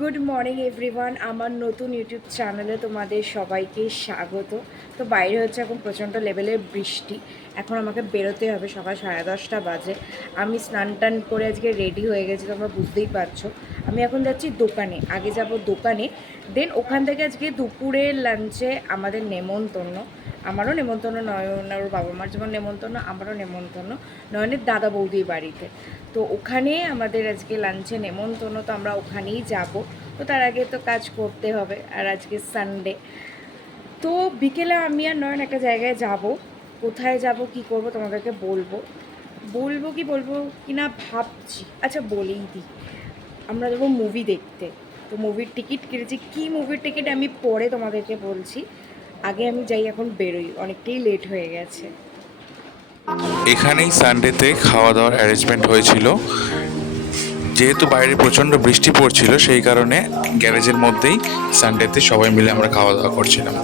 Good morning everyone, আমার নতুন YouTube চ্যানেলে তোমাদের সবাইকে স্বাগত। তো বাইরে হচ্ছে এখন প্রচণ্ড লেভেলের বৃষ্টি। এখন আমাকে বেরোতে হবে, সকাল 10:30 বাজে। আমি স্নান টান করে আজকে রেডি হয়ে গেছি, তোমরা বুঝতেই পারছো। আমি এখন যাচ্ছি দোকানে, আগে যাব দোকানে, দেন ওখান থেকে আজকে দুপুরের লাঞ্চে আমাদের নেমন্তন্ন। আমারও নেমন্তন্ন, নয়নের বাবা মার যেমন নেমন্তন্ন, আমারও নেমন্তন্ন নয়নের দাদা বৌদির বাড়িতে। তো ওখানে আমাদের আজকে লাঞ্চে নেমন্তন্ন, তো আমরা ওখানেই যাব। তো তার আগে তো কাজ করতে হবে, আর আজকে সানডে। তো বিকেলে আমি আর নয়ন একটা জায়গায় যাব। কোথায় যাব, কি করব তোমাদেরকে বলবো কি না ভাবছি। আচ্ছা বলেই দিই, আমরা যাবো মুভি দেখতে। তো মুভির টিকিট কেটেছি, কী মুভির টিকিট আমি পরে তোমাদেরকে বলছি। আগে আমি যাই, এখন বেরোই, অনেকটাই লেট হয়ে গেছে। এখানেই সানডেতে খাওয়া দাওয়ার অ্যারেঞ্জমেন্ট হয়েছিল। যেহেতু বাইরে প্রচণ্ড বৃষ্টি পড়ছিল, সেই কারণে গ্যারেজের মধ্যেই সানডেতে সবাই মিলে আমরা খাওয়া দাওয়া করছিলাম।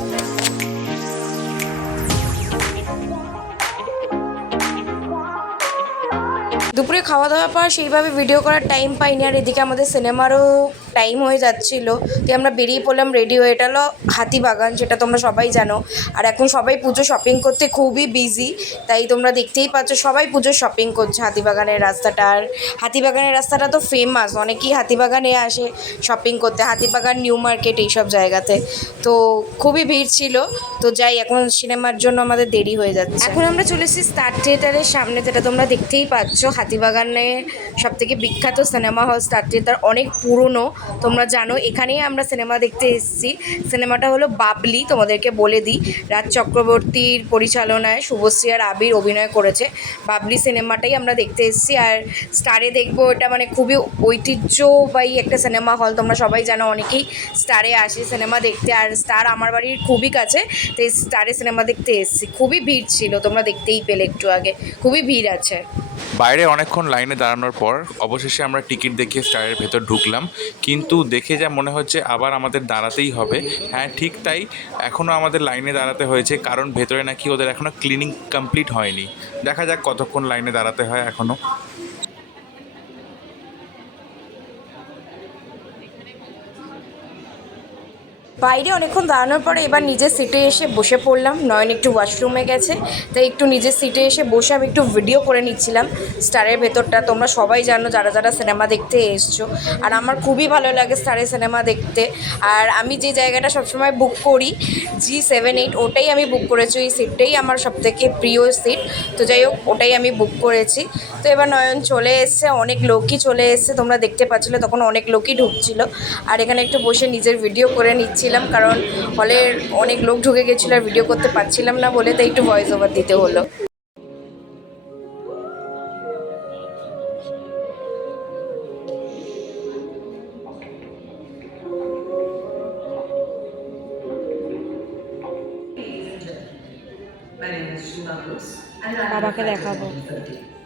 দুপুরে খাওয়া দাওয়ার পর সেইভাবে ভিডিও করার টাইম পাইনি, আর এদিকে আমাদের সিনেমারও টাইম হয়ে যাচ্ছিলো। তো আমরা বেরিয়ে পড়লাম রেডি হয়ে। এটা হলো হাতিবাগান, যেটা তোমরা সবাই জানো। আর এখন সবাই পুজো শপিং করতে খুবই বিজি, তাই তোমরা দেখতেই পাচ্ছ সবাই পুজো শপিং করছে হাতিবাগানের রাস্তাটা। আর হাতিবাগানের রাস্তাটা তো ফেমাস, অনেকেই হাতিবাগানে আসে শপিং করতে, হাতিবাগান, নিউ মার্কেট, এইসব জায়গাতে। তো খুবই ভিড় ছিল। তো যাই, এখন সিনেমার জন্য আমাদের দেরি হয়ে যাচ্ছে। এখন আমরা চলে এসেছি স্টার থিয়েটারের সামনে, যেটা তোমরা দেখতেই পাচ্ছ। হাতিবাগানে সবথেকে বিখ্যাত সিনেমা হল স্টার থিয়েটার, অনেক পুরনো, তোমরা জানো। এখানেই আমরা সিনেমা দেখতে এসেছি। সিনেমাটা হলো বাবলি। তোমাদেরকে বলে দিই, রাজ চক্রবর্তীর পরিচালনায় শুভশ্রী আর আবির অভিনয় করেছে। বাবলি সিনেমাটাই আমরা দেখতে এসেছি। আর স্টারে দেখবো, এটা মানে খুবই ঐতিহ্যবাহী একটা সিনেমা হল, তোমরা সবাই জানো। অনেকেই স্টারে আসে সিনেমা দেখতে, আর স্টার আমার বাড়ির খুবই কাছে, তো এই স্টারে সিনেমা দেখতে এসেছি। খুবই ভিড় ছিল, তোমরা দেখতেই পেলে একটু আগে, খুবই ভিড় আছে। বাইরে অনেকক্ষণ লাইনে দাঁড়ানোর পর অবশেষে আমরা টিকিট দেখিয়ে স্টারের ভেতর ঢুকলাম, কিন্তু দেখে যা মনে হচ্ছে আবার আমাদের দাঁড়াতেই হবে। হ্যাঁ, ঠিক তাই, এখনও আমাদের লাইনে দাঁড়াতে হয়েছে, কারণ ভেতরে নাকি ওদের এখনও ক্লিনিং কমপ্লিট হয়নি। দেখা যাক কতক্ষণ লাইনে দাঁড়াতে হয় এখনও। বাইরে অনেকক্ষণ দাঁড়ানোর পরে এবার নিজের সিটে এসে বসে পড়লাম। নয়ন একটু ওয়াশরুমে গেছে, তাই একটু নিজের সিটে এসে বসে আমি একটু ভিডিও করে নিচ্ছিলাম স্টারের ভেতরটা। তোমরা সবাই জানো যারা যারা সিনেমা দেখতে এসছো, আর আমার খুবই ভালো লাগে স্টারের সিনেমা দেখতে। আর আমি যে জায়গাটা সবসময় বুক করি, G78, ওটাই আমি বুক করেছি। ওই সিটটাই আমার সবথেকে প্রিয় সিট। তো যাই হোক, ওটাই আমি বুক করেছি। তো এবার নয়ন চলে এসছে, অনেক লোকই চলে এসছে, তোমরা দেখতে পাচ্ছিলে তখন অনেক লোকই ঢুকছিল। আর এখানে একটু বসে নিজের ভিডিও করে নিচ্ছিলাম, কারণ হলের অনেক লোক ঢুকে গেছিলো আর ভিডিও করতে পারছিলাম না বলে, তাই একটু ভয়েস ওভার দিতে হলো। বাবাকে দেখাবো।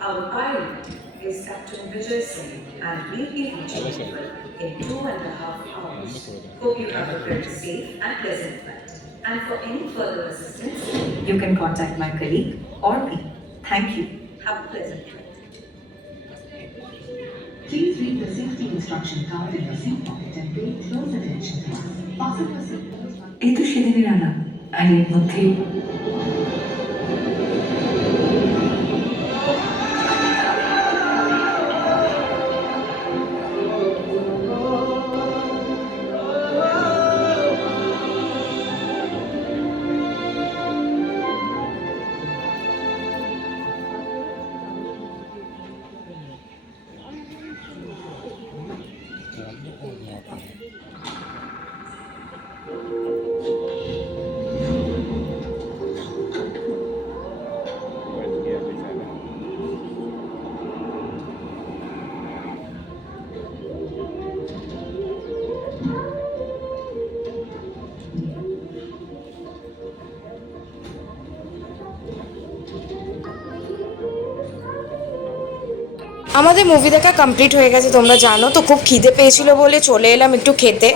Our pilot is Captain Vijay Singh and we'll be reaching Mumbai in 2.5 hours. Hope you have a very safe and pleasant flight. And for any further assistance, you can contact my colleague or me. Thank you. Have a pleasant flight. Please read the safety instruction card in your seat pocket and pay close attention to us. Fasten your seatbelts. এই তো সেদিনের আলাপ, আর এর মধ্যে আমাদের movie দেখা complete হয়ে গেছে তোমরা জানো তো, খুব খিদে পেয়েছিল বলে চলে এলাম একটু খেতে।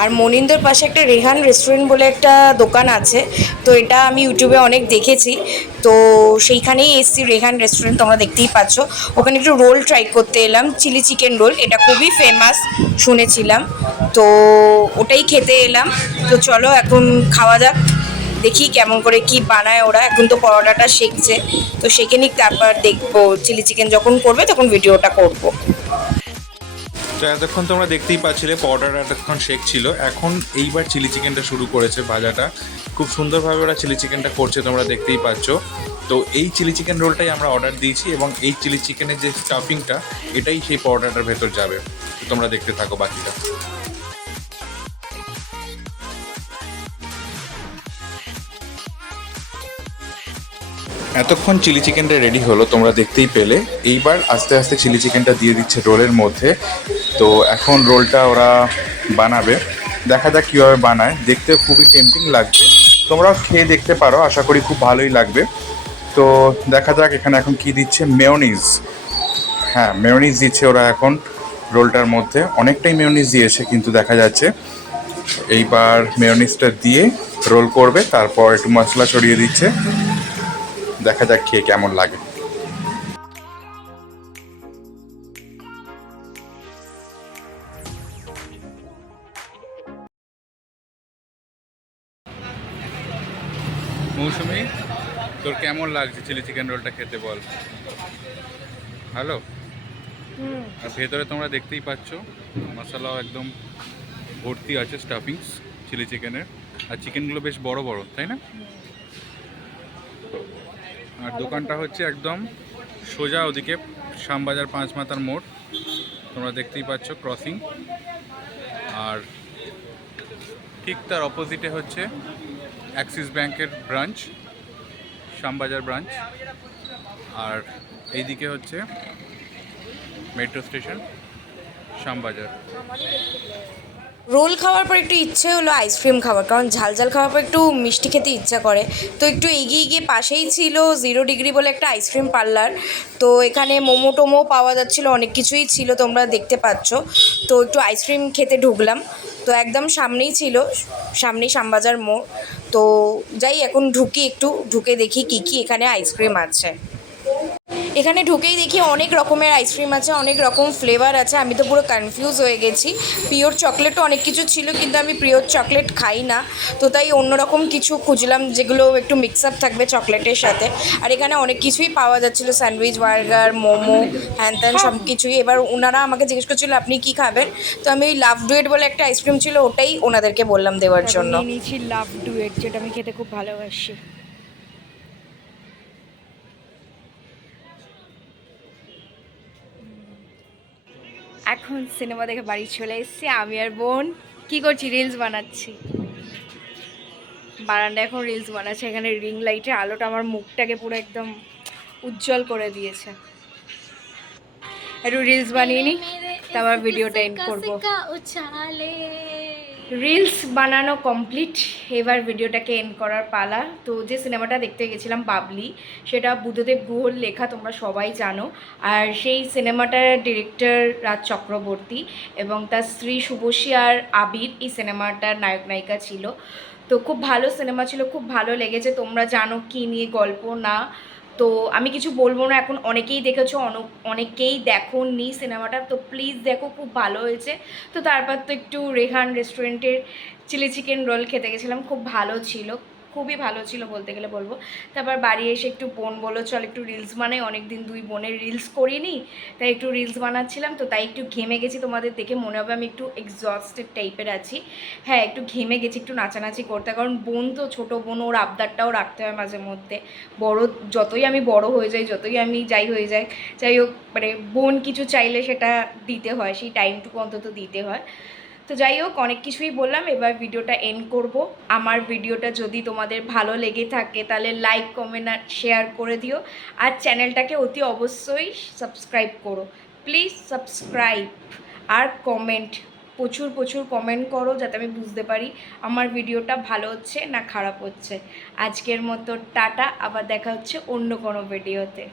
আর মনিন্দর পাশে একটা রেহান রেস্টুরেন্ট বলে একটা দোকান আছে, তো এটা আমি ইউটিউবে অনেক দেখেছি, তো সেইখানেই এসছি রেহান রেস্টুরেন্ট, তোমরা দেখতেই পাচ্ছ। ওখানে একটু রোল ট্রাই করতে এলাম, চিলি চিকেন রোল, এটা খুবই ফেমাস শুনেছিলাম, তো ওটাই খেতে এলাম। তো চলো এখন খাওয়া যাক, দেখি কেমন করে কি বানায় ওরা। এখন তো পরোটাটা শেখছে, তো শেখে নিক, তারপর দেখবো চিলি চিকেন যখন করবে তখন ভিডিওটা করব। তো এতক্ষণ তোমরা দেখতেই পাচ্ছিলে পরোটাটা এতক্ষণ শেক ছিল, এখন এইবার চিলি চিকেনটা শুরু করেছে ভাজাটা। খুব সুন্দরভাবে ওরা চিলি চিকেনটা করছে, তোমরা দেখতেই পাচ্ছ। তো এই চিলি চিকেন রোলটাই আমরা অর্ডার দিয়েছি এবং এই চিলি চিকেনের যে স্টাফিংটা এটাই সেই পরোটাটার ভেতর যাবে। তো তোমরা দেখতে থাকো বাকিটা। এতক্ষণ চিলি চিকেনটা রেডি হলো, তোমরা দেখতেই পেলে। এইবার আস্তে আস্তে চিলি চিকেনটা দিয়ে দিচ্ছে রোলের মধ্যে। তো এখন রোলটা ওরা বানাবে, দেখা যাক কীভাবে বানায়। দেখতে খুবই টেম্পটিং লাগছে, তোমরাও খেয়ে দেখতে পারো, আশা করি খুব ভালোই লাগবে। তো দেখা যাক এখানে এখন কি দিচ্ছে, মেয়োনিজ। হ্যাঁ, মেয়োনিজ দিচ্ছে ওরা এখন রোলটার মধ্যে, অনেকটাই মেয়োনিজ দিয়েছে কিন্তু দেখা যাচ্ছে। এইবার মেয়োনিজটা দিয়ে রোল করবে, তারপর একটু মশলা ছড়িয়ে দিচ্ছে, দেখা যাক খেয়ে কেমন লাগে। মৌসুমি, তোর কেমন লাগছে চিলি চিকেন রোলটা খেতে বল? ভালো? আর ভেতরে তোমরা দেখতেই পাচ্ছ মশলাও একদম ভর্তি আছে, স্টাফিংস চিলি চিকেনের। আর চিকেনগুলো বেশ বড় বড়, তাই না? আর দোকানটা হচ্ছে একদম সোজা ওদিকে শ্যামবাজার 5 মাথার মোড়, তোমরা দেখতেই পাচ্ছ ক্রসিং। আর ঠিক তার অপোজিটে হচ্ছে অ্যাক্সিস ব্যাংকের ব্রাঞ্চ, শ্যামবাজার ব্রাঞ্চ। আর এইদিকে হচ্ছে মেট্রো স্টেশন, শ্যামবাজার। রোল খাওয়ার পর একটু ইচ্ছে হলো আইসক্রিম খাওয়ার, কারণ ঝাল ঝাল খাওয়ার পর একটু মিষ্টি খেতে ইচ্ছা করে। তো একটু এগিয়ে গিয়ে পাশেই ছিল 0° বলে একটা আইসক্রিম পার্লার, তো এখানে মোমো টোমো পাওয়া যাচ্ছিলো, অনেক কিছুই ছিল তোমরা দেখতে পাচ্ছ। তো একটু আইসক্রিম খেতে ঢুকলাম, তো একদম সামনেই ছিল, সামনেই শ্যামবাজার মোড়। তো যাই এখন ঢুকি, একটু ঢুকে দেখি কী কী এখানে আইসক্রিম আছে। এখানে ঢুকেই দেখি অনেক রকমের আইসক্রিম আছে, অনেক রকম ফ্লেভার আছে, আমি তো পুরো কনফিউজ হয়ে গেছি। পিওর চকলেটও অনেক কিছু ছিল, কিন্তু আমি পিওর চকলেট খাই না, তো তাই অন্যরকম কিছু খুঁজলাম যেগুলো একটু মিক্স আপ থাকবে চকলেটের সাথে। আর এখানে অনেক কিছুই পাওয়া যাচ্ছিলো, স্যান্ডউইচ, বার্গার, মোমো, হ্যান ত্যান সব কিছুই। এবার ওনারা আমাকে জিজ্ঞেস করছিলো আপনি কী খাবেন, তো আমি ওই লাভ ডুয়েট বলে একটা আইসক্রিম ছিল ওটাই ওনাদেরকে বললাম দেওয়ার জন্য। নিয়েছি লাভ ডুয়েট, যেটা আমি খেতে খুব ভালোবাসি। এখন সিনেমা দেখে বাড়ি চলে এসেছি, আমি আর বোন কি করছি, রিলস বানাচ্ছি। বারান্দায় এখন রিলস বানাচ্ছে, এখানে রিং লাইটের আলোটা আমার মুখটাকে পুরো একদম উজ্জ্বল করে দিয়েছে। একটু রিলস বানিয়ে নিই, তারপর ভিডিওটা এন্ড করবো। রিলস বানানো কমপ্লিট, এবার ভিডিওটাকে এন্ড করার পালা। তো যে সিনেমাটা দেখতে গেছিলাম বাবলি, সেটা বুদ্ধদেব গুহর লেখা, তোমরা সবাই জানো। আর সেই সিনেমাটার ডিরেক্টর রাজ চক্রবর্তী এবং তার স্ত্রী শুভশ্রী আর আবির এই সিনেমাটার নায়ক নায়িকা ছিল। তো খুব ভালো সিনেমা ছিল, খুব ভালো লেগেছে। তোমরা জানো কী নিয়ে গল্প না, তো আমি কিছু বলবো না। এখন অনেকেই দেখেছো, অনেকেই দেখোনি সিনেমাটা, তো প্লিজ দেখো, খুব ভালো হয়েছে। তো তারপর তো একটু রেহান রেস্টুরেন্টের চিলি চিকেন রোল খেতে গেছিলাম, খুব ভালো ছিল, খুবই ভালো ছিল বলতে গেলে বলবো। তারপর বাড়ি এসে একটু বোন বলো চল একটু রিলস বানাই, অনেক দিন দুই বোনের রিলস করিনি, তাই একটু রিলস বানাচ্ছিলাম। তো তাই একটু ঘেমে গেছি, তোমাদের দেখে মনে হবে আমি একটু এক্সস্টেড টাইপের আছি। হ্যাঁ, একটু ঘেমে গেছি, একটু নাচানাচি করতে, কারণ বোন তো ছোটো বোন, ওর আবদারটাও রাখতে হয় মাঝে মধ্যে। বড় যতই আমি বড় হয়ে যাই, যতই আমি যাই হয়ে যাই, যাই হোক মানে বোন কিছু চাইলে সেটা দিতে হয়, সেই টাইমটুকু অন্তত দিতে হয়। তো যাই হোক, অনেক কিছুই বললাম, এবার ভিডিওটা এন্ড করব। আমার ভিডিওটা যদি তোমাদের ভালো লেগে থাকে তাহলে লাইক, কমেন্ট আর শেয়ার করে দিও। আর চ্যানেলটাকে অতি অবশ্যই সাবস্ক্রাইব করো, প্লিজ সাবস্ক্রাইব। আর কমেন্ট, প্রচুর প্রচুর কমেন্ট করো, যাতে আমি বুঝতে পারি আমার ভিডিওটা ভালো হচ্ছে না খারাপ হচ্ছে। আজকের মতো টাটা, আবার দেখা হচ্ছে অন্য কোনো ভিডিওতে।